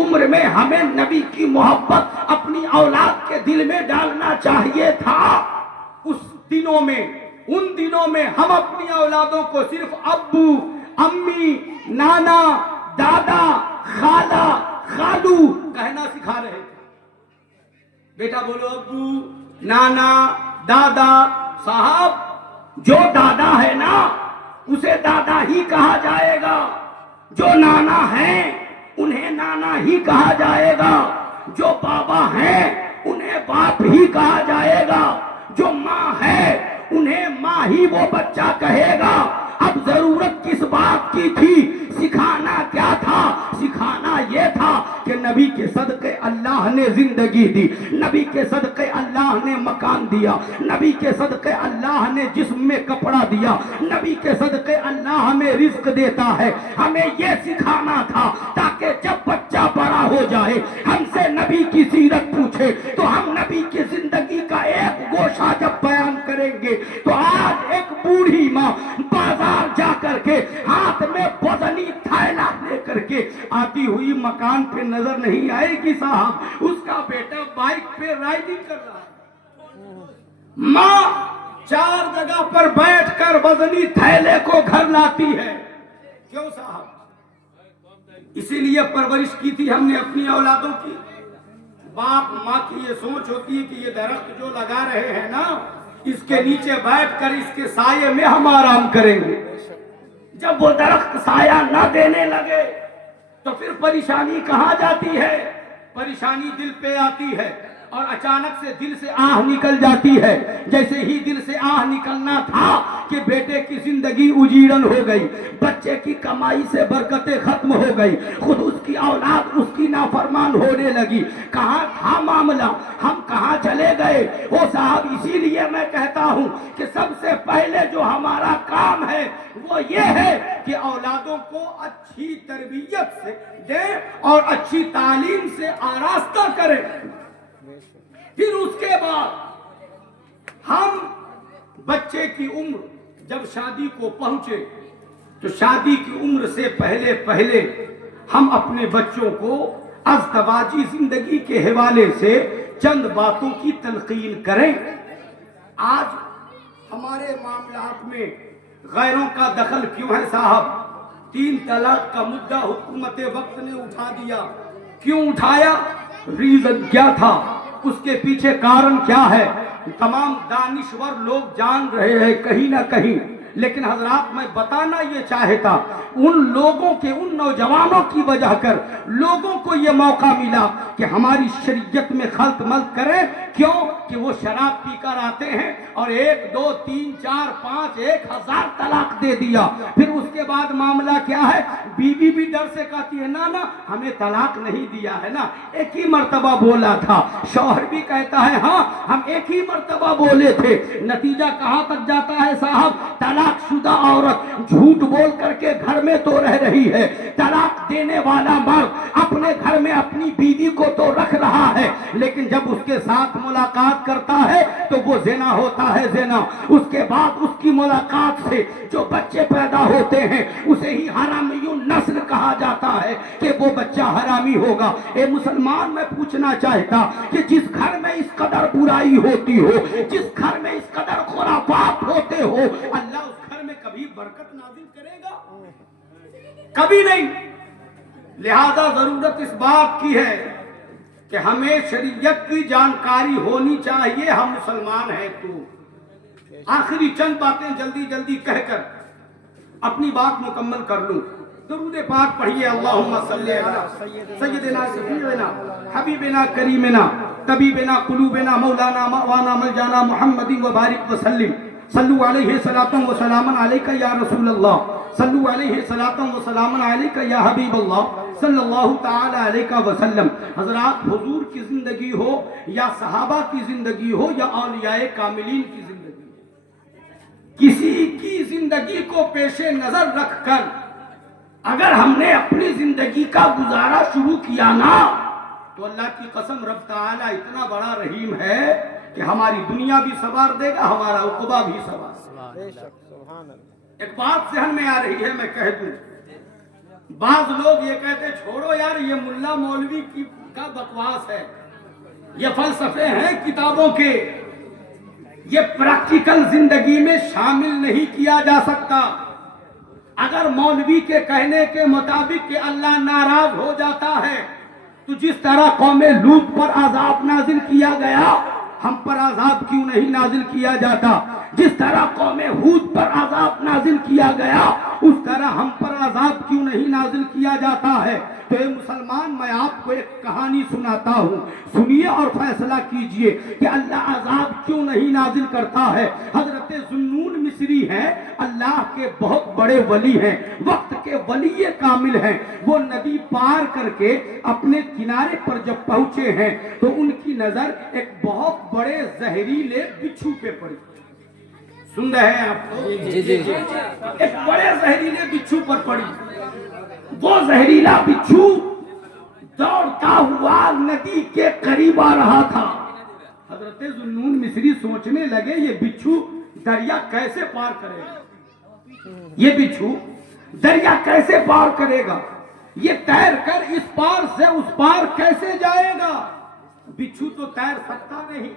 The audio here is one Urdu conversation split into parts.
عمر میں ہمیں نبی کی محبت اپنی اولاد کے دل میں ڈالنا چاہیے تھا، اس دنوں میں، ان دنوں میں ہم اپنی اولادوں کو صرف ابو، امی، نانا، دادا، خالہ، خالو کہنا سکھا رہے تھے۔ بیٹا بولو ابو، نانا، دادا۔ صاحب جو دادا ہے نا اسے دادا ہی کہا جائے گا، جو نانا ہیں انہیں نانا ہی کہا جائے گا، جو بابا ہیں انہیں باپ ہی کہا جائے گا، جو ماں ہے انہیں ماں ہی وہ بچہ کہے گا۔ اب ضرورت کس بات کی تھی؟ سکھانا کیا تھا؟ سکھانا یہ تھا کہ نبی کے صدقے اللہ نے زندگی دی، نبی کے صدقے اللہ نے مکان دیا، نبی کے صدقے اللہ نے جسم میں کپڑا دیا، نبی کے صدقے اللہ ہمیں رزق دیتا ہے۔ ہمیں یہ سکھانا تھا تاکہ جب بچہ بڑا ہو جائے ہم سے نبی کی سیرت پوچھے تو ہم نبی کی زندگی کا ایک گوشہ جب بیان کریں گے تو آج ایک بوڑھی ماں بازار جا کر کے ہاتھ میں وزنی تھیلا لے کر کے آتی ہوئی مکان پہ نظر نہیں آئے گی صاحب، اس کا بیٹا بائک پہ رائڈنگ کر رہا ہے، ماں 4 جگہ پر بیٹھ کر وزنی تھیلے کو گھر لاتی ہے۔ کیوں صاحب؟ اسی لیے پرورش کی تھی ہم نے اپنی اولادوں کی۔ باپ ماں کی یہ سوچ ہوتی ہے کہ یہ درخت جو لگا رہے ہیں نا اس کے نیچے بیٹھ کر اس کے سائے میں ہم آرام کریں گے۔ جب وہ درخت سایہ نہ دینے لگے تو پھر پریشانی کہاں جاتی ہے؟ پریشانی دل پہ آتی ہے اور اچانک سے دل سے آہ نکل جاتی ہے۔ جیسے ہی دل سے آہ نکلنا تھا کہ بیٹے کی زندگی اجیڑن ہو گئی، بچے کی کمائی سے برکتیں ختم ہو گئی، خود اس کی اولاد اس کی نافرمان ہونے لگی، کہاں تھا معاملہ؟ ہم کہاں چلے گئے؟ وہ صاحب اسی لیے میں کہتا ہوں کہ سب سے پہلے جو ہمارا کام ہے وہ یہ ہے کہ اولادوں کو اچھی تربیت سے دیں اور اچھی تعلیم سے آراستہ کریں۔ پھر اس کے بعد ہم بچے کی عمر جب شادی کو پہنچے تو شادی کی عمر سے پہلے پہلے ہم اپنے بچوں کو ازدواجی زندگی کے حوالے سے چند باتوں کی تلقین کریں۔ آج ہمارے معاملات میں غیروں کا دخل کیوں ہے صاحب؟ 3 طلاق کا مدعا حکومت وقت نے اٹھا دیا۔ کیوں اٹھایا؟ ریزن کیا تھا؟ اس کے پیچھے کارن کیا ہے؟ تمام دانشور لوگ جان رہے ہیں کہیں نہ کہیں، لیکن حضرات میں بتانا یہ چاہتا ان لوگوں کے، ان نوجوانوں کی وجہ کر لوگوں کو یہ موقع ملا کہ ہماری شریعت میں خلط ملط کریں۔ کیوں کہ وہ شراب پی کر آتے ہیں اور 1 2 3 4 5 1000 طلاق دے دیا۔ پھر اس کے بعد معاملہ کیا ہے؟ بیوی بھی ڈر سے کہتی ہے نا نا ہمیں طلاق نہیں دیا ہے نا، ایک ہی مرتبہ بولا تھا۔ شوہر بھی کہتا ہے ہاں ہم ایک ہی مرتبہ بولے تھے۔ نتیجہ کہاں تک جاتا ہے صاحب؟ طلاق شدہ عورت جھوٹ بول کر کے گھر میں تو رہ رہی ہے، طلاق دینے والا مرد اپنے گھر میں اپنی بیوی کو تو رکھ رہا ہے، لیکن جب اس کے ساتھ ملاقات کرتا ہے تو وہ زنا ہوتا ہے زنا۔ اس کے بعد اس کی ملاقات سے جو بچے پیدا ہوتے ہیں اسے ہی حرامیوں نسل کہا جاتا ہے کہ وہ بچہ حرامی ہوگا۔ اے مسلمان میں پوچھنا چاہتا کہ جس گھر میں اس قدر برائی ہوتی ہو، جس گھر میں اس قدر خرافات ہوتے ہو، اللہ اس گھر میں کبھی برکت نازل کرے گا؟ کبھی نہیں۔ لہذا ضرورت اس بات کی ہے کہ ہمیں شریعت کی جانکاری ہونی چاہیے۔ ہم مسلمان ہیں تو آخری چند باتیں جلدی جلدی کہہ کر اپنی بات مکمل کر لوں۔ درود پاک پڑھیے، اللہم صلی علی سیدنا شفیعنا حبیبنا کریمنا طبیبنا قلوبنا مولانا مأوانا ملجانا محمد وبارک وسلم۔ صلو علیہ صلاۃ و سلام علیکہ یا رسول اللہ، صلو علیہ صلاۃ و سلام علیکہ یا حبیب اللہ صلی اللہ تعالی علیہ وسلم۔ حضرات حضور کی زندگی ہو یا صحابہ کی زندگی ہو یا اولیاء کاملین کی زندگی ہو، کسی کی زندگی کو پیش نظر رکھ کر اگر ہم نے اپنی زندگی کا گزارا شروع کیا نا تو اللہ کی قسم رب تعالی اتنا بڑا رحیم ہے کہ ہماری دنیا بھی سنوار دے گا، ہمارا عقبہ بھی سنوار دے گا۔ ایک بات ذہن میں آ رہی ہے، میں کہہ دوں، بعض لوگ یہ کہتے چھوڑو یار یہ ملا مولوی کا بکواس ہے، یہ فلسفے ہیں کتابوں کے، یہ پریکٹیکل زندگی میں شامل نہیں کیا جا سکتا۔ اگر مولوی کے کہنے کے مطابق کہ اللہ ناراض ہو جاتا ہے تو جس طرح قوم لوط پر عذاب نازل کیا گیا ہم پر عذاب کیوں نہیں نازل کیا جاتا؟ جس طرح قوم ہود پر عذاب نازل کیا گیا اس طرح ہم پر عذاب کیوں نہیں نازل کیا جاتا ہے؟ تو اے مسلمان، میں آپ کو ایک کہانی سناتا ہوں، سنیے اور فیصلہ کیجئے کہ اللہ عذاب کیوں نہیں نازل کرتا ہے۔ حضرت ذوالنون مصری ہیں، اللہ کے بہت بڑے ولی ہیں، وقت کے ولی کامل ہیں۔ وہ ندی پار کر کے اپنے کنارے پر جب پہنچے ہیں تو ان کی نظر ایک بہت بڑے زہریلے بچھو پہ پڑی۔ سن رہے ہیں آپ؟ جی ایک بڑے زہریلے بچھو پر پڑی۔ وہ زہریلا بچھو دوڑتا ہوا ندی کے قریب آ رہا تھا۔ حضرت ذوالنون مصری سوچنے لگے یہ بچھو دریا کیسے پار کرے گا، یہ بچھو دریا کیسے پار کرے گا، یہ تیر کر اس پار سے اس پار کیسے جائے گا؟ بچھو تو تیر سکتا نہیں،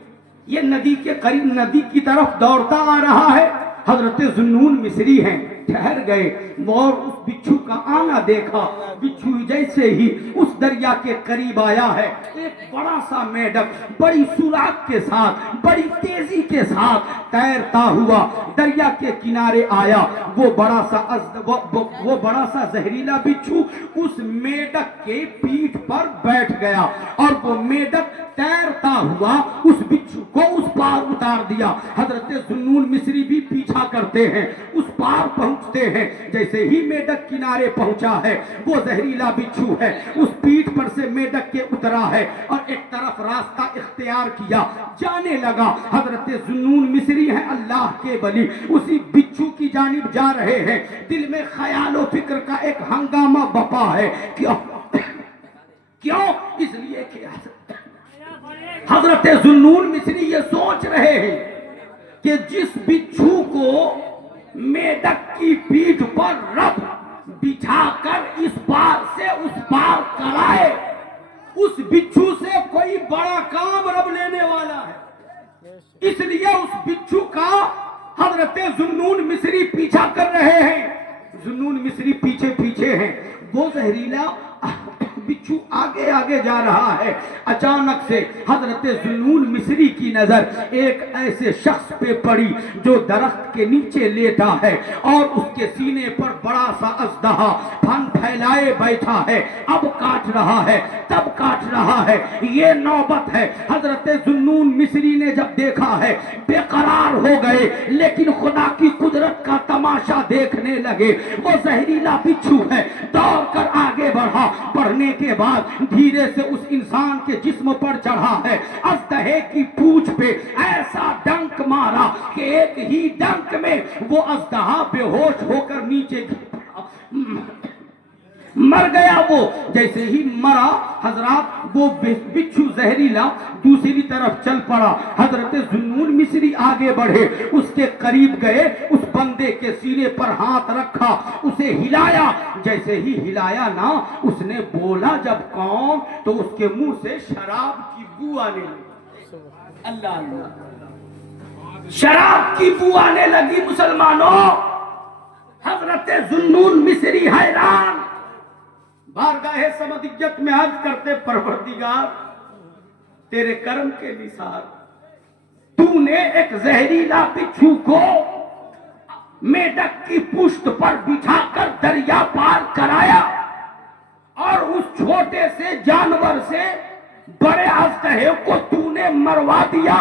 یہ ندی کے قریب ندی کی طرف دوڑتا آ رہا ہے۔ حضرت ذوالنون مصری ہیں، ٹھہر گئے اور اس بچھو کا آنا دیکھا۔ بچھو جیسے ہی اس دریا کے قریب آیا ہے ایک بڑا سا میڈک بڑی سرعت کے ساتھ بڑی تیزی کے ساتھ تیرتا ہوا دریا کے کنارے آیا۔ وہ بڑا سا زہریلا بچھو اس میڈک کے پیٹھ پر بیٹھ گیا اور وہ میڈک تیرتا ہوا اس بچھو کو اس پار اتار دیا۔ حضرت ذوالنون مصری بھی پیچھا کرتے ہیں، اس پار پہنچتے ہیں۔ جیسے ہی میڈک کنارے پہنچا ہے وہ زہریلا بچھو ہے اس پیٹھ پر سے میڈک کے اترا ہے اور ایک طرف راستہ اختیار کیا جانے لگا۔ حضرت ذوالنون مصری ہیں اللہ کے ولی، اسی بچھو کی جانب جا رہے ہیں۔ دل میں خیال و فکر کا ایک ہنگامہ بپا ہے۔ کیوں؟ اس لیے کہ حضرت ذوالنون مصری یہ سوچ رہے ہیں کہ جس بچھو کو میڈک کی پیٹھ پر رب بچھا کر اس پار سے اس پار کرائے، اس بچھو سے کوئی بڑا کام رب لینے والا ہے۔ اس لیے اس بچھو کا حضرت ذوالنون مصری پیچھا کر رہے ہیں۔ ذوالنون مصری پیچھے پیچھے ہیں، وہ زہریلا بچھو آگے آگے جا رہا ہے۔ اچانک سے حضرت ذوالنون مصری کی نظر ایک ایسے شخص پہ پڑی جو درخت کے نیچے لیٹا ہے اور اس کے سینے پر بڑا سا اژدہا پھن پھیلائے بیٹھا ہے، اب کاٹ رہا ہے تب کاٹ رہا ہے۔ یہ نوبت ہے۔ حضرت ذوالنون مصری نے جب دیکھا ہے بے قرار ہو گئے، لیکن خدا کی قدرت کا تماشا دیکھنے لگے۔ وہ زہریلا بچھو ہے، دوڑ کر آگے بڑھا، بڑھنے کے بعد دھیرے سے اس انسان کے جسم پر چڑھا ہے، اژدہے کی پونچھ پہ ایسا ڈنک مارا کہ ایک ہی ڈنک میں وہ اژدہا بے ہوش ہو کر نیچے مر گیا۔ وہ جیسے ہی مرا حضرات وہ بچھو زہریلا دوسری طرف چل پڑا۔ حضرت ذوالنون مصری آگے بڑھے، اس کے قریب گئے، اس بندے کے سینے پر ہاتھ رکھا، اسے ہلایا۔ جیسے ہی ہلایا نا اس نے بولا جب کون تو اس کے منہ سے شراب کی بو آنے لگی۔ اللہ اللہ، شراب کی بو آنے لگی۔ مسلمانوں، حضرت ذوالنون مصری حیران، بارگاہ سمدیت میں عرض کرتے پروردگار تیرے کرم کے نثار، تو نے ایک زہریلا بچھو کو میڈک کی پشت پر بٹھا کر دریا پار کرایا اور اس چھوٹے سے جانور سے بڑے اژدہے کو تو نے مروا دیا،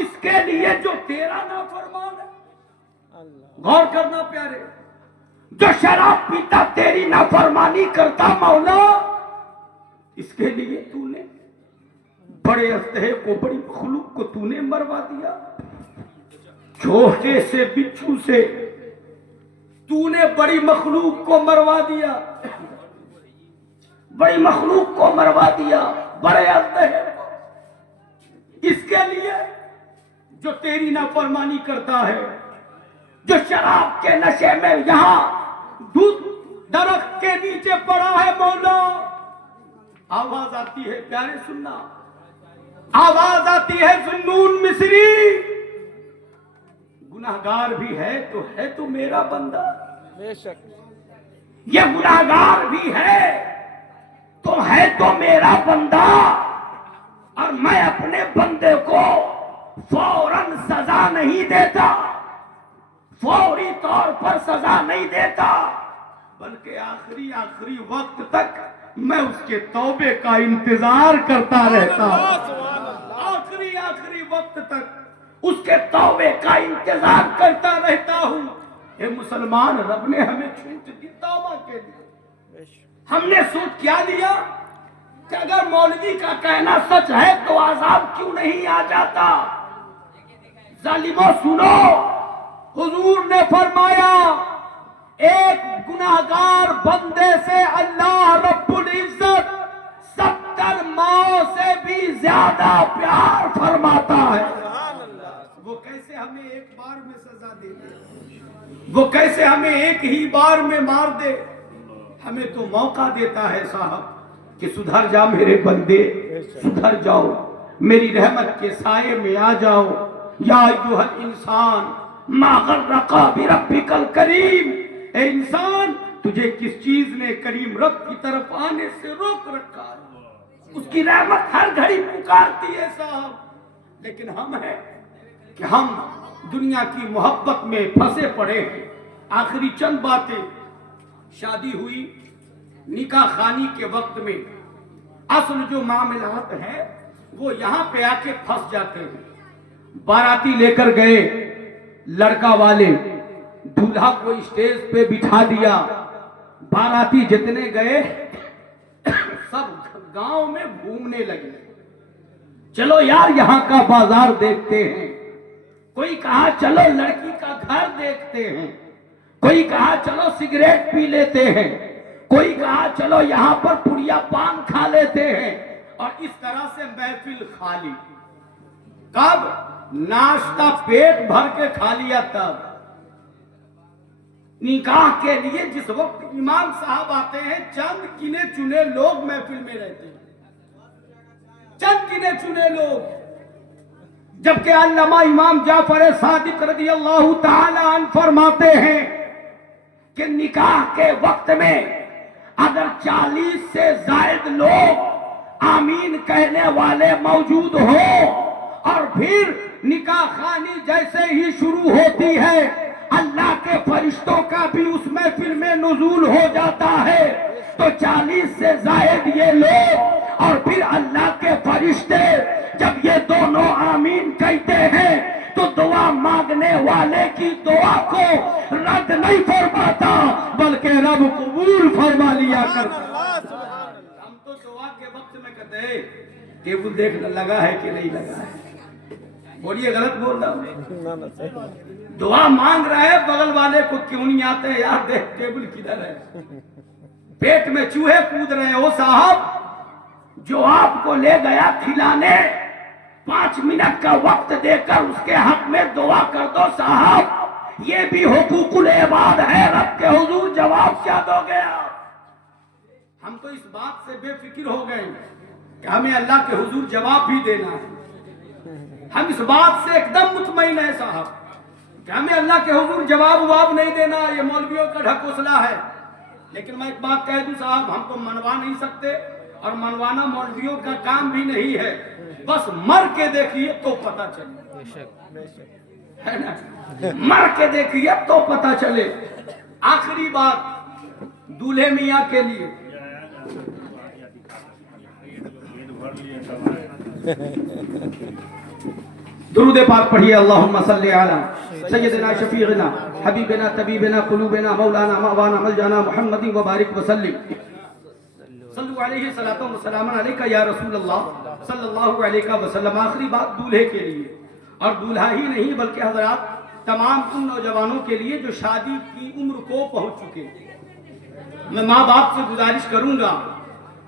اس کے لیے جو تیرا نافرمان ہے۔ غور کرنا پیارے، جو شراب پیتا تیری نافرمانی کرتا مولا، اس کے لیے تو نے بڑے اژدہے کو بڑی مخلوق کو تو نے مروا دیا۔ چھوٹے سے بچھو سے تو نے بڑی مخلوق کو مروا دیا، بڑی مخلوق کو مروا دیا، بڑے اژدہے کو، اس کے لیے جو تیری نافرمانی کرتا ہے، جو شراب کے نشے میں یہاں دودھ درخت عظمت کے نیچے پڑا ہے مولا. آواز آتی ہے پیارے سننا, آواز آتی ہے ذوالنون مصری, گناہگار بھی ہے تو میرا بندہ. بے شک. یہ گناہگار بھی ہے تو میرا بندہ, اور میں اپنے بندے کو فوراً سزا نہیں دیتا, فوری طور پر سزا نہیں دیتا, بلکہ آخری وقت تک میں اس کے توبے کا انتظار کرتا رہتا ہوں. آخری وقت تک اس کے توبے کا انتظار کرتا رہتا ہوں. اے مسلمان, رب نے ہمیں چھوٹ دی توبہ کے لیے. ہم نے سوچ کیا لیا کہ اگر مولوی کا کہنا سچ ہے تو عذاب کیوں نہیں آ جاتا. ظالموں سنو, حضور نے فرمایا ایک گناہگار بندے سے اللہ رب العزت 70 ماؤں سے بھی زیادہ پیار فرماتا ہے. وہ کیسے ہمیں ایک بار میں سزا دے دے, وہ کیسے ہمیں ایک ہی بار میں مار دے. ہمیں تو موقع دیتا ہے صاحب کہ سدھر جا میرے بندے, سدھر جاؤ, میری رحمت کے سائے میں آ جاؤ. یا ایھا الانسان ما غرک بربک الکریم, اے انسان تجھے کس چیز نے کریم رب کی طرف آنے سے روک رکھا ہے. اس کی رحمت ہر گھڑی پکارتی ہے صاحب, لیکن ہم ہیں کہ ہم دنیا کی محبت میں پھنسے پڑے ہیں. آخری چند باتیں, شادی ہوئی, نکاح خوانی کے وقت میں اصل جو معاملات ہیں وہ یہاں پہ آ کے پھنس جاتے ہیں. باراتی لے کر گئے لڑکا والے, دولہا کو اسٹیج پہ بٹھا دیا, باراتی جتنے گئے سب گاؤں میں گھومنے لگے. چلو یار یہاں کا بازار دیکھتے ہیں, کوئی کہا چلو لڑکی کا گھر دیکھتے ہیں, کوئی کہا چلو سگریٹ پی لیتے ہیں, کوئی کہا چلو یہاں پر پڑیا پان کھا لیتے ہیں. اور اس طرح سے محفل خالی. کب ناشتہ پیٹ بھر کے کھا لیا تب. نکاح کے لیے جس وقت امام صاحب آتے ہیں چند گنے چنے لوگ محفل میں رہتے ہیں, چند گنے چنے لوگ. جبکہ علامہ امام جعفر صادق رضی اللہ تعالی عنہ فرماتے ہیں کہ نکاح کے وقت میں اگر 40 سے زائد لوگ آمین کہنے والے موجود ہو, اور پھر نکاح خوانی جیسے ہی شروع ہوتی ہے اللہ کے فرشتوں کا بھی اس محفل میں نزول ہو جاتا ہے. تو 40 سے زائد یہ لوگ اور پھر اللہ کے فرشتے جب یہ دونوں آمین کہتے ہیں تو دعا مانگنے والے کی دعا کو رد نہیں فرماتا بلکہ رب قبول فرما لیا کرتا. ہم تو دعا کے وقت میں کہتے ہیں ٹیبل دیکھنے لگا ہے کہ نہیں لگا ہے. بولیے غلط بول رہا ہوں. دعا مانگ رہے ہیں, بغل والے کو کیوں نہیں آتے ہیں یار دیکھ ٹیبل کدھر ہے. پیٹ میں چوہے کود رہے ہو صاحب, جو آپ کو لے گیا کھلانے 5 منٹ کا وقت دے کر اس کے حق میں دعا کر دو صاحب. یہ بھی حقوق العباد ہے, رب کے حضور جواب کیا دو گے آپ. ہم تو اس بات سے بے فکر ہو گئے کہ ہمیں اللہ کے حضور جواب بھی دینا ہے. ہم اس بات سے ایک دم مطمئن ہے صاحب کہ ہمیں اللہ کے حضور جواب نہیں دینا, یہ مولویوں کا ڈھکوسلا ہے. لیکن میں ایک بات کہہ دوں صاحب, ہم تو منوا نہیں سکتے اور منوانا مولویوں کا کام بھی نہیں ہے. بس مر کے دیکھیے تو پتہ چلے, ہے نا, مر کے دیکھیے تو پتہ چلے. آخری بات دولہے میاں کے لیے, درود پاک پڑھیے. اللہم صلی علی سیدنا شفیعنا حبیبنا طبیبنا قلوبنا مولانا موانا ملجانا محمد وبارک وسلم. صلو علیہ صلاۃ و سلام علیکہ یا رسول اللہ صلی اللہ علیہ وسلم. آخری بات دولہے کے لیے, اور دولہا ہی نہیں بلکہ حضرات تمام ان نوجوانوں کے لیے جو شادی کی عمر کو پہنچ چکے. میں ماں باپ سے گزارش کروں گا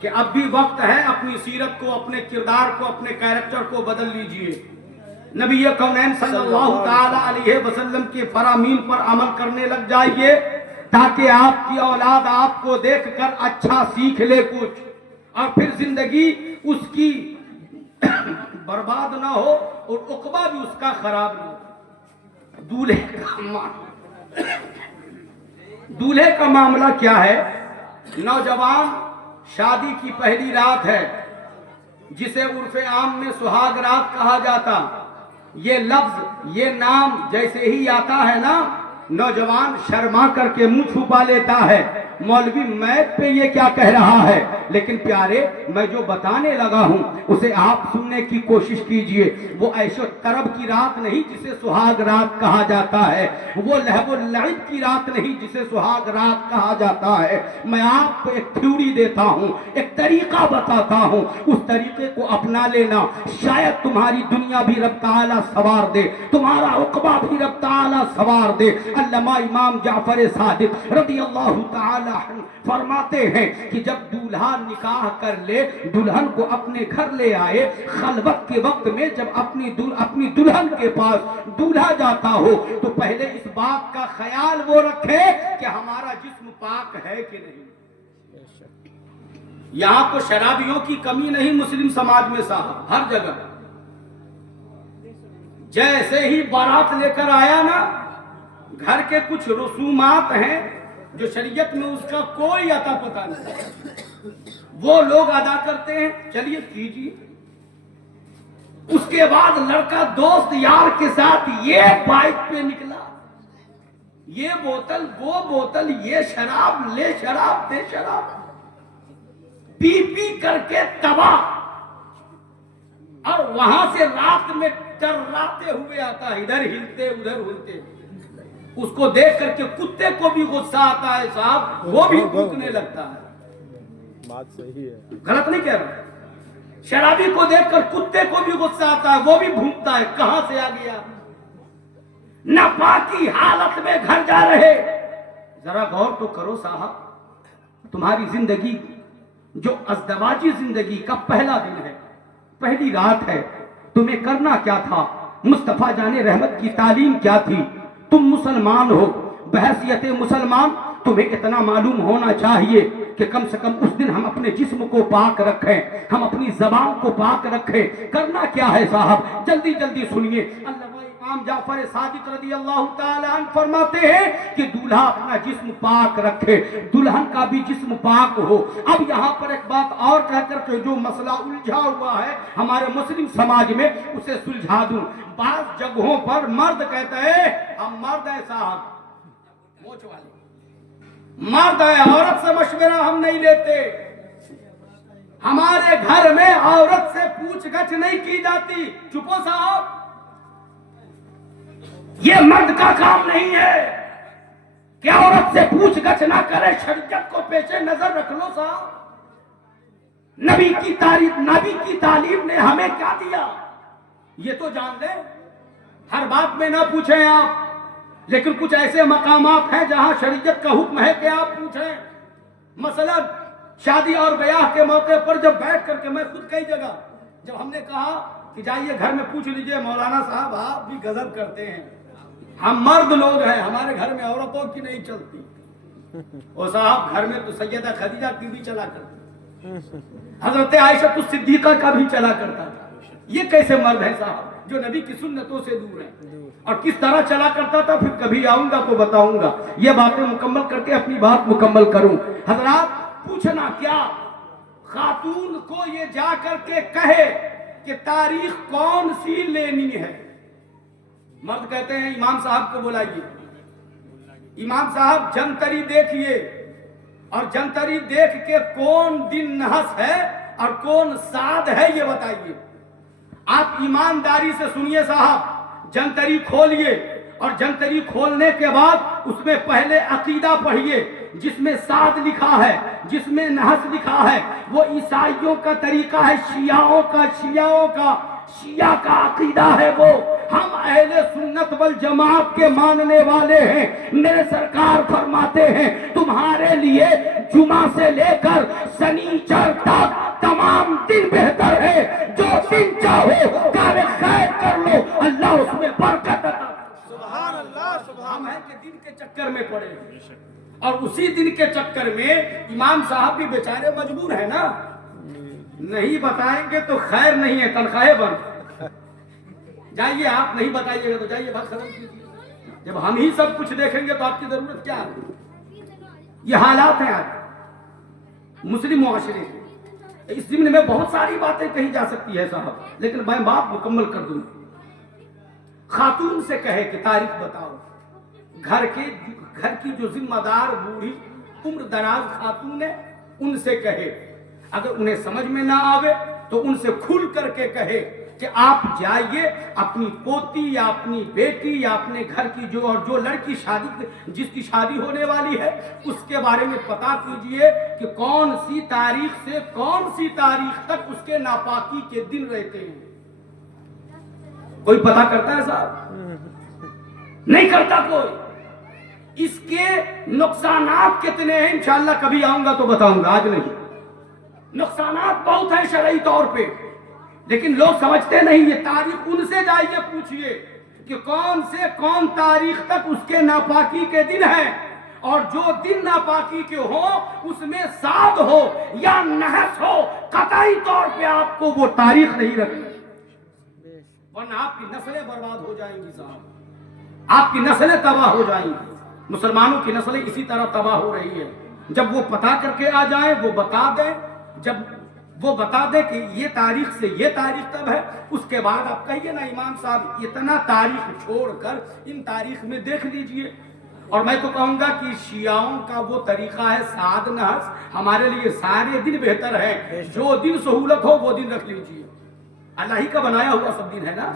کہ اب بھی وقت ہے, اپنی سیرت کو, اپنے کردار کو, اپنے کیریکٹر کو بدل لیجئے. نبی کونین صلی اللہ تعالی علیہ وسلم کے فرامین پر عمل کرنے لگ جائیے. تاکہ آپ کی اولاد آپ کو دیکھ کر اچھا سیکھ لے کچھ، اور پھر زندگی اس کی برباد نہ ہو اور عقبہ بھی اس کا خراب نہ ہو۔ دولہے کا معاملہ کیا ہے؟ نوجوان شادی کی پہلی رات ہے جسے عرف عام میں سہاگ رات کہا جاتا۔ یہ لفظ، یہ نام جیسے ہی آتا ہے نا، نوجوان شرما کر کے منہ چھپا لیتا ہے، مولوی میت پہ یہ کیا کہہ رہا ہے؟ لیکن پیارے، میں جو بتانے لگا ہوں اسے آپ سننے کی کوشش کیجئے۔ وہ عیش و طرب کی رات نہیں جسے سہاگ رات کہا جاتا ہے، وہ لہو و لعب کی رات نہیں جسے سہاگ رات کہا جاتا ہے۔ میں آپ کو ایک تھیوری دیتا ہوں، ایک طریقہ بتاتا ہوں، اس طریقے کو اپنا لینا، شاید تمہاری دنیا بھی رب تعالیٰ سوار دے، تمہارا عقبہ بھی رب تعالیٰ سوار دے۔ علامہ امام جعفر صادق رضی اللہ تعالی عنہ فرماتے ہیں کہ جب دولہا نکاح کر لے، دلہن کو اپنے گھر لے آئے، خلوت کے وقت میں جب اپنی دلہن کے پاس دولہا جاتا ہو تو پہلے اس بات کا خیال وہ رکھے کہ ہمارا جسم پاک ہے کہ نہیں۔ یہاں تو شرابیوں کی کمی نہیں مسلم سماج میں صاحب، ہر جگہ جیسے ہی بارات لے کر آیا نا، گھر کے کچھ رسومات ہیں جو شریعت میں اس کا کوئی عطا پتہ نہیں، وہ لوگ ادا کرتے ہیں، چلیے کیجیے۔ اس کے بعد لڑکا دوست یار کے ساتھ یہ بائک پہ نکلا، یہ بوتل وہ بوتل، یہ شراب لے شراب دے شراب، پی پی کر کے تباہ، اور وہاں سے رات میں ٹراتے ہوئے آتا ہے، ادھر ہلتے ادھر ہلتے۔ اس کو دیکھ کر کے کتے کو بھی غصہ آتا ہے صاحب، وہ بھی بھونکنے لگتا ہے۔ بات صحیح ہے، غلط نہیں کہہ رہا۔ شرابی کو دیکھ کر کتے کو بھی غصہ آتا ہے، وہ بھی بھونکتا ہے، کہاں سے آ گیا؟ ناپاکی حالت میں گھر جا رہے۔ ذرا غور تو کرو صاحب، تمہاری زندگی جو ازدواجی زندگی کا پہلا دن ہے، پہلی رات ہے، تمہیں کرنا کیا تھا؟ مصطفیٰ جان رحمت کی تعلیم کیا تھی؟ تم مسلمان ہو، بحیثیت مسلمان تمہیں اتنا معلوم ہونا چاہیے کہ کم سے کم اس دن ہم اپنے جسم کو پاک رکھیں، ہم اپنی زبان کو پاک رکھیں۔ کرنا کیا ہے صاحب؟ جلدی جلدی سنیے۔ امام جعفر صادق رضی اللہ تعالی عنہ فرماتے ہیں کہ دولہا اپنا جسم پاک رکھے، دلہن کا بھی جسم پاک ہو۔ اب یہاں پر ایک بات اور کہہ کر کے جو مسئلہ الجھا ہوا ہے ہمارے مسلم سماج میں، اسے سلجھا دوں۔ بعض جگہوں پر مرد کہتا ہے ہم مرد ہیں صاحب، موچ والے مرد ہیں، عورت سے مشورہ ہم نہیں لیتے، ہمارے گھر میں عورت سے پوچھ گچھ نہیں کی جاتی۔ چپو صاحب، یہ مرد کا کام نہیں ہے کہ عورت سے پوچھ گچھ نہ کرے، شریعت کو پیش نظر رکھ لو صاحب۔ نبی کی تعلیم نے ہمیں کیا دیا یہ تو جان لیں۔ ہر بات میں نہ پوچھیں آپ، لیکن کچھ ایسے مقامات ہیں جہاں شریعت کا حکم ہے کہ آپ پوچھیں۔ مثلا شادی اور بیاہ کے موقع پر جب بیٹھ کر کے، میں خود کئی جگہ جب ہم نے کہا کہ جائیے گھر میں پوچھ لیجئے، مولانا صاحب آپ بھی غضب کرتے ہیں، ہم مرد لوگ ہیں، ہمارے گھر میں عورتوں کی نہیں چلتی۔ اور صاحب گھر میں تو سیدہ خدیجہ کی بھی چلا کرتی، حضرت عائشہ الصدیقہ کا بھی چلا کرتا تھا۔ یہ کیسے مرد ہیں صاحب جو نبی کی سنتوں سے دور ہیں؟ اور کس طرح چلا کرتا تھا، پھر کبھی آؤں گا تو بتاؤں گا، یہ باتیں مکمل کر کے اپنی بات مکمل کروں۔ حضرات، پوچھنا کیا، خاتون کو یہ جا کر کے کہے کہ تاریخ کون سی لینی ہے۔ مرد کہتے ہیں امام صاحب کو بلائیے، امام صاحب جنتری دیکھیے، اور جنتری دیکھ کے کون دن نحس ہے اور کون سعد ہے یہ بتائیے۔ آپ ایمانداری سے سنیے صاحب، جنتری کھولیے، اور جنتری کھولنے کے بعد اس میں پہلے عقیدہ پڑھیے، جس میں سعد لکھا ہے، جس میں نحس لکھا ہے، وہ عیسائیوں کا طریقہ ہے، شیعہ کا عقیدہ ہے وہ۔ ہم اہل سنت والجماعت کے ماننے والے ہیں۔ میرے سرکار فرماتے ہیں تمہارے لیے جمعہ سے لے کر شنیچر تک تمام دن بہتر ہے، جو دن چاہو کار خیر کر لو، اللہ اس میں برکت عطا۔ سبحان اللہ، ہم ہیں کہ دن کے چکر میں پڑے۔ اور اسی دن کے چکر میں امام صاحب بھی بیچارے مجبور ہیں نا، نہیں بتائیں گے تو خیر نہیں ہے، تنخواہیں بند، جائیے آپ نہیں بتائیے گا تو جائیے بات ختم کیجیے، جب ہم ہی سب کچھ دیکھیں گے تو آپ کی ضرورت کیا ہے؟ یہ حالات ہیں آج مسلم معاشرے کے۔ اس ضمن میں بہت ساری باتیں کہی جا سکتی ہے صاحب، لیکن میں بات مکمل کر دوں۔ خاتون سے کہے کہ تاریخ بتاؤ، گھر کی جو ذمہ دار بوڑھی عمر دراز خاتون ہے ان سے کہے، اگر انہیں سمجھ میں نہ آوے تو ان سے کھل کر کے کہے کہ آپ جائیے اپنی پوتی یا اپنی بیٹی یا اپنے گھر کی جو لڑکی جس کی شادی ہونے والی ہے اس کے بارے میں پتہ کیجئے کہ کون سی تاریخ سے کون سی تاریخ تک اس کے ناپاکی کے دن رہتے ہیں۔ کوئی پتہ کرتا ہے صاحب؟ نہیں کرتا کوئی۔ اس کے نقصانات کتنے ہیں انشاءاللہ کبھی آؤں گا تو بتاؤں گا، آج نہیں۔ نقصانات بہت ہیں شرعی طور پہ، لیکن لوگ سمجھتے نہیں۔ یہ تاریخ ان سے جائیے پوچھئے کہ کون سے کون تاریخ تک اس کے ناپاکی کے دن ہیں، اور جو دن ناپاکی کے ہو اس میں ساد ہو یا نحس ہو، قطعی طور پہ آپ کو وہ تاریخ نہیں رکھنی، ورنہ آپ کی نسلیں برباد ہو جائیں گی صاحب، آپ کی نسلیں تباہ ہو جائیں گی۔ مسلمانوں کی نسلیں اسی طرح تباہ ہو رہی ہے۔ جب وہ پتا کر کے آ جائیں، وہ بتا دیں، جب وہ بتا دے کہ یہ تاریخ سے یہ تاریخ تب ہے، اس کے بعد آپ کہیے نا امام صاحب اتنا تاریخ چھوڑ کر ان تاریخ میں دیکھ لیجئے۔ اور میں تو کہوں گا کہ شیعوں کا وہ طریقہ ہے سعد نحس، ہمارے لیے سارے دن بہتر ہے، جو دن سہولت ہو وہ دن رکھ لیجئے، اللہ ہی کا بنایا ہوا سب دن ہے نا،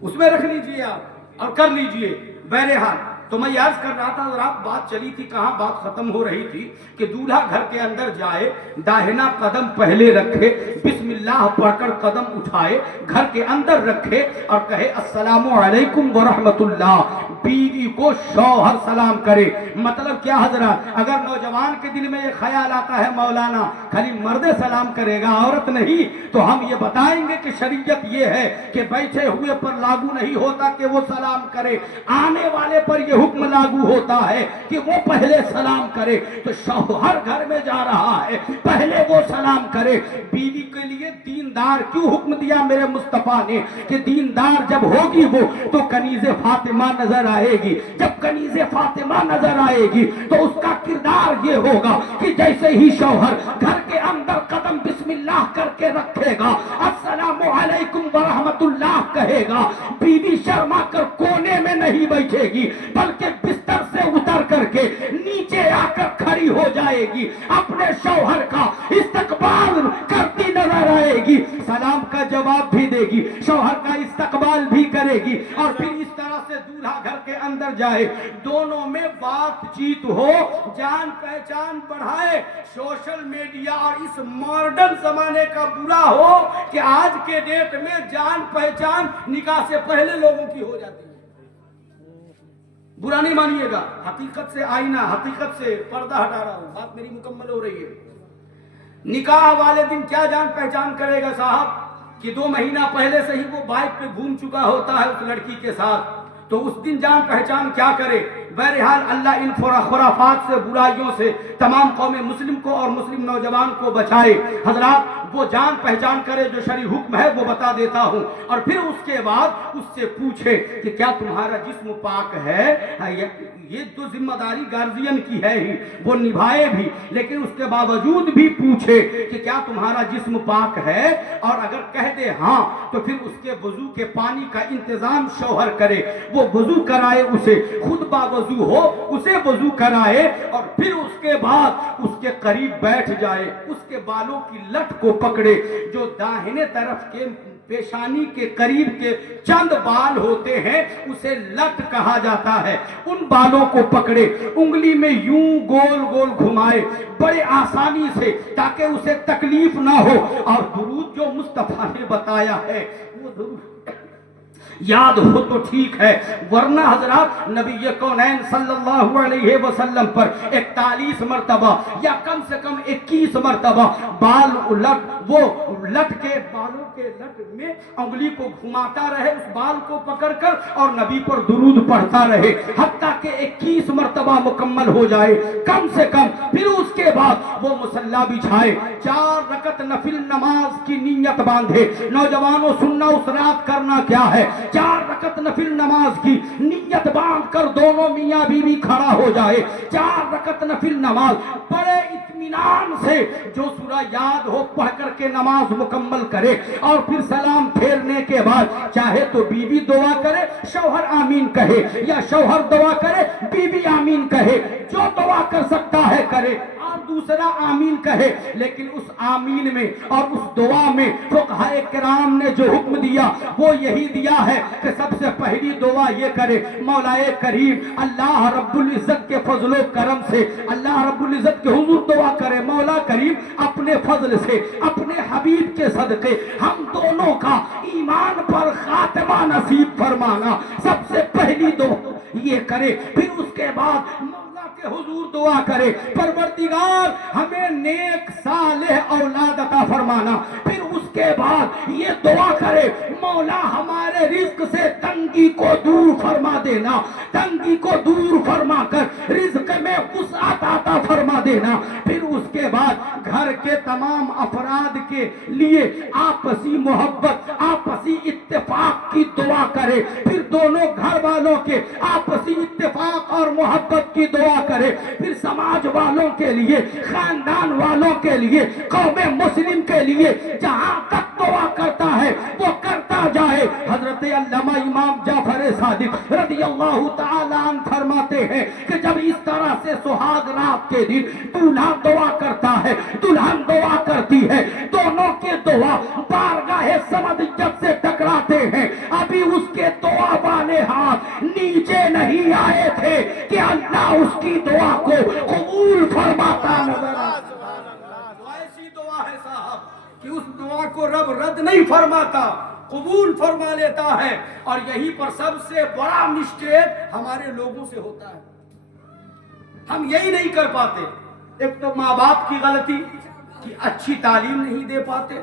اس میں رکھ لیجئے آپ اور کر لیجئے۔ بہرحال تو میں یاد کر رہا تھا، رات بات چلی تھی، کہاں بات ختم ہو رہی تھی کہ دولہا گھر کے اندر جائے، داہنا قدم پہلے رکھے، بسم اللہ پڑھ کر قدم اٹھائے، گھر کے اندر رکھے اور کہے السلام علیکم ورحمت اللہ، بیوی کو شوہر سلام کرے۔ مطلب کیا حضرات؟ اگر نوجوان کے دل میں یہ خیال آتا ہے مولانا خالی مرد سلام کرے گا عورت نہیں، تو ہم یہ بتائیں گے کہ شریعت یہ ہے کہ بیٹھے ہوئے پر لاگو نہیں ہوتا کہ وہ سلام کرے، آنے والے پر یہ حکم لاگو ہوتا ہے کہ وہ پہلے سلام کرے۔ تو شوہر گھر میں جا رہا ہے، پہلے وہ سلام کرے۔ بیوی کے لیے دیندار کیوں حکم دیا میرے مصطفیٰ نے کہ دیندار جب ہوگی وہ تو کنیز فاطمہ نظر آئے گی، جب کنیز فاطمہ نظر آئے گی تو اس کا کردار یہ ہوگا کہ جیسے ہی شوہر گھر کے اندر قدم بسم اللہ کر کے رکھے گا، السلام علیکم ورحمت اللہ کہے گا، بیوی شرما کر کونے میں نہیں بیٹھے گی بلکہ بستر سے اتر کر کے نیچے آ کر کھڑی ہو جائے گی، اپنے شوہر کا استقبال کرتی نظر آئے گی، سلام کا جواب بھی دے گی، شوہر کا استقبال بھی کرے گی، اور پھر اس طرح سے دولہا گھر کے اندر جائے، دونوں میں بات چیت ہو، جان پہچان بڑھائے۔ سوشل میڈیا اور اس ماڈرن زمانے کا برا ہو کہ آج کے ڈیٹ میں جان پہچان نکاح سے پہلے لوگوں کی ہو جاتی ہے۔ برا نہیں مانیے گا، حقیقت سے آئینہ، حقیقت سے پردہ ہٹا رہا ہوں، بات میری مکمل ہو رہی ہے۔ نکاح والے دن کیا جان پہچان کرے گا صاحب کہ 2 مہینہ پہلے سے ہی وہ بائک پہ گھوم چکا ہوتا ہے اس لڑکی کے ساتھ، تو اس دن جان پہچان کیا کرے؟ بہرحال اللہ ان خرافات سے، برائیوں سے تمام قوم مسلم کو اور مسلم نوجوان کو بچائے۔ حضرات وہ جان پہچان کرے جو شرعی حکم ہے وہ بتا دیتا ہوں، اور پھر اس کے بعد اس سے پوچھے کہ کیا تمہارا جسم پاک ہے؟ یہ تو ذمہ داری گارڈین کی ہے ہی، وہ نبھائے بھی، لیکن اس کے باوجود بھی پوچھے کہ کیا تمہارا جسم پاک ہے، اور اگر کہہ دے ہاں تو پھر اس کے وضو کے پانی کا انتظام شوہر کرے، وہ وضو کرائے، اسے خود باوضو ہو اسے وضو کرائے، اور پھر اس کے بعد اس کے قریب بیٹھ جائے، اس کے بالوں کی لٹ کو پکڑے، جو داہنے طرف کے پیشانی کے قریب کے چند بال ہوتے ہیں اسے لٹ کہا جاتا ہے، ان بالوں کو پکڑے، انگلی میں یوں گول گول گھمائے بڑے آسانی سے تاکہ اسے تکلیف نہ ہو، اور درود جو مصطفیٰ نے بتایا ہے وہ درود یاد ہو تو ٹھیک ہے، ورنہ حضرات نبی کونین صلی اللہ علیہ وسلم پر 41 مرتبہ یا کم سے کم 21 مرتبہ بال وہ لٹ کے بالوں کے لٹ میں انگلی کو گھماتا رہے، اس بال کو پکڑ کر اور نبی پر درود پڑھتا رہے حتیٰ کہ 21 مرتبہ مکمل ہو جائے کم سے کم۔ پھر اس کے بعد وہ مصلی بچھائے، 4 رکعت نفل نماز کی نیت باندھے۔ نوجوانوں سننا اس رات کرنا کیا ہے، 4 رکعت نفل نماز کی نیت باندھ کر دونوں میاں بیوی کھڑا ہو جائے، 4 رکعت نفل نماز بڑے اطمینان سے جو سورہ یاد ہو پڑھ کر کے نماز مکمل کرے، اور پھر سلام پھیرنے کے بعد چاہے تو بیوی دعا کرے شوہر آمین کہے، یا شوہر دعا کرے بیوی آمین کہے، جو دعا کر سکتا ہے کرے اور دوسرا آمین کہے۔ لیکن اس آمین میں اور اس دعا میں فقہاء کرام نے جو حکم دیا وہ یہی دیا ہے کہ سب سے پہلی دعا یہ کرے، مولا کریم اللہ رب العزت کے فضل و کرم سے، اللہ رب العزت کے حضور دعا کرے، مولا کریم اپنے فضل سے اپنے حبیب کے صدقے ہم دونوں کا ایمان پر خاتمہ نصیب فرمانا، سب سے پہلی دعا یہ کرے۔ پھر اس کے بعد مولا کے حضور دعا کرے، پروردگار ہمیں نیک صالح اولاد عطا فرمانا۔ پھر اس کے بعد یہ دعا کرے، مولا ہمارے رزق سے تنگی کو دور فرما دینا، تنگی کو دور فرما کر رزق میں وسعت عطا فرما دینا۔ پھر اس کے بعد گھر کے تمام افراد کے لیے آپسی محبت، آپسی اتفاق کی دعا کرے، پھر دونوں گھر والوں کے آپسی اتفاق اور محبت کی دعا کرے، پھر سماج والوں کے لیے، خاندان والوں کے لیے، قوم مسلم کے لیے جہاں تک دعا کرتا ہے وہ کرتا جائے۔ حضرت علامہ امام جعفر صادق رضی اللہ تعالیٰ عنہ فرماتے ہیں کہ جب اس طرح سے سہاگ رات کے دن دولہا دعا کرتا ہے، دلہن دعا کرتی ہے، دونوں کے دعا بارگاہ سمدیت سے ٹکراتے ہیں، ابھی اس کے دعا والے ہاتھ نیچے نہیں آئے تھے کہ اللہ اس کی دعا کو قبول فرماتا نظر آتا۔ ایسی دعا ہے صاحب کہ اس دعا کو رب رد نہیں فرماتا، قبول فرما لیتا ہے۔ اور یہی پر سب سے بڑا مسٹیک ہمارے لوگوں سے ہوتا ہے، ہم یہی نہیں کر پاتے۔ ایک تو ماں باپ کی غلطی کہ اچھی تعلیم نہیں دے پاتے،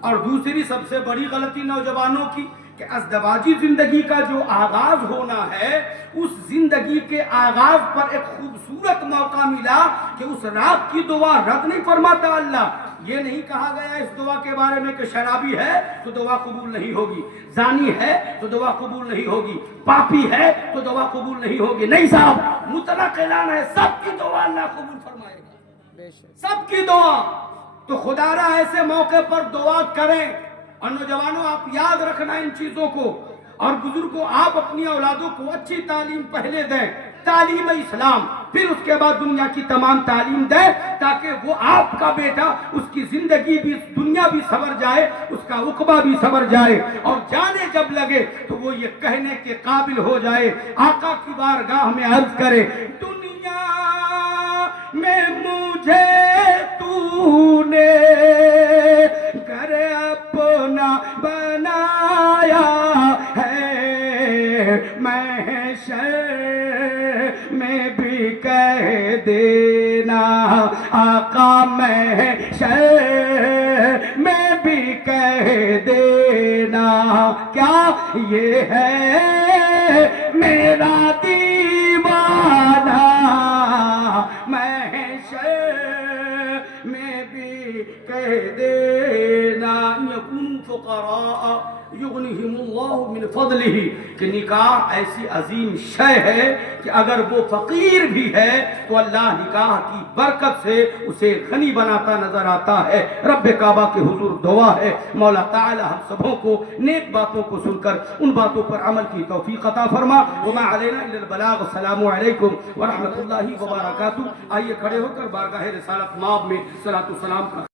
اور دوسری سب سے بڑی غلطی نوجوانوں کی کہ ازدواجی زندگی کا جو آغاز ہونا ہے، اس زندگی کے آغاز پر ایک خوبصورت موقع ملا کہ اس رات کی دعا رد نہیں فرماتا اللہ۔ یہ نہیں کہا گیا اس دعا کے بارے میں کہ شرابی ہے تو دعا قبول نہیں ہوگی، زانی ہے تو دعا قبول نہیں ہوگی، پاپی ہے تو دعا قبول نہیں ہوگی۔ نہیں صاحب، مطلق اعلان ہے سب کی دعا اللہ قبول فرمائے گا، سب کی دعا۔ تو خدا را ایسے موقع پر دعا کریں۔ اور نوجوانوں آپ یاد رکھنا ان چیزوں کو، اور بزرگوں آپ اپنی اولادوں کو اچھی تعلیم پہلے دیں، تعلیم اسلام، پھر اس کے بعد دنیا کی تمام تعلیم دیں، تاکہ وہ آپ کا بیٹا اس کی زندگی بھی، دنیا بھی سنور جائے، اس کا عقبہ بھی سنور جائے، اور جانے جب لگے تو وہ یہ کہنے کے قابل ہو جائے، آقا کی بارگاہ میں عرض کرے، دنیا میں مجھے تو نے گھر اپنا بنایا ہے، محشر میں بھی کہہ دینا آقا، محشر میں بھی کہہ دینا کیا یہ ہے میرا دیوانہ، محشر میں بھی کہہ دینا یکون فقراء یغنیہم اللہ من فضلہ، کہ نکاح ایسی عظیم شے ہے کہ اگر وہ فقیر بھی ہے تو اللہ نکاح کی برکت سے اسے غنی بناتا نظر آتا ہے۔ رب کعبہ کے حضور دعا ہے مولا تعالی ہم سبوں کو نیک باتوں کو سن کر ان باتوں پر عمل کی توفیق عطا فرما۔ وما علینا الا البلاغ۔ السلام علیکم ورحمۃ اللہ وبرکاتہ۔ آئیے کھڑے ہو کر بارگاہ رسالت مآب میں صلاۃ و سلام کا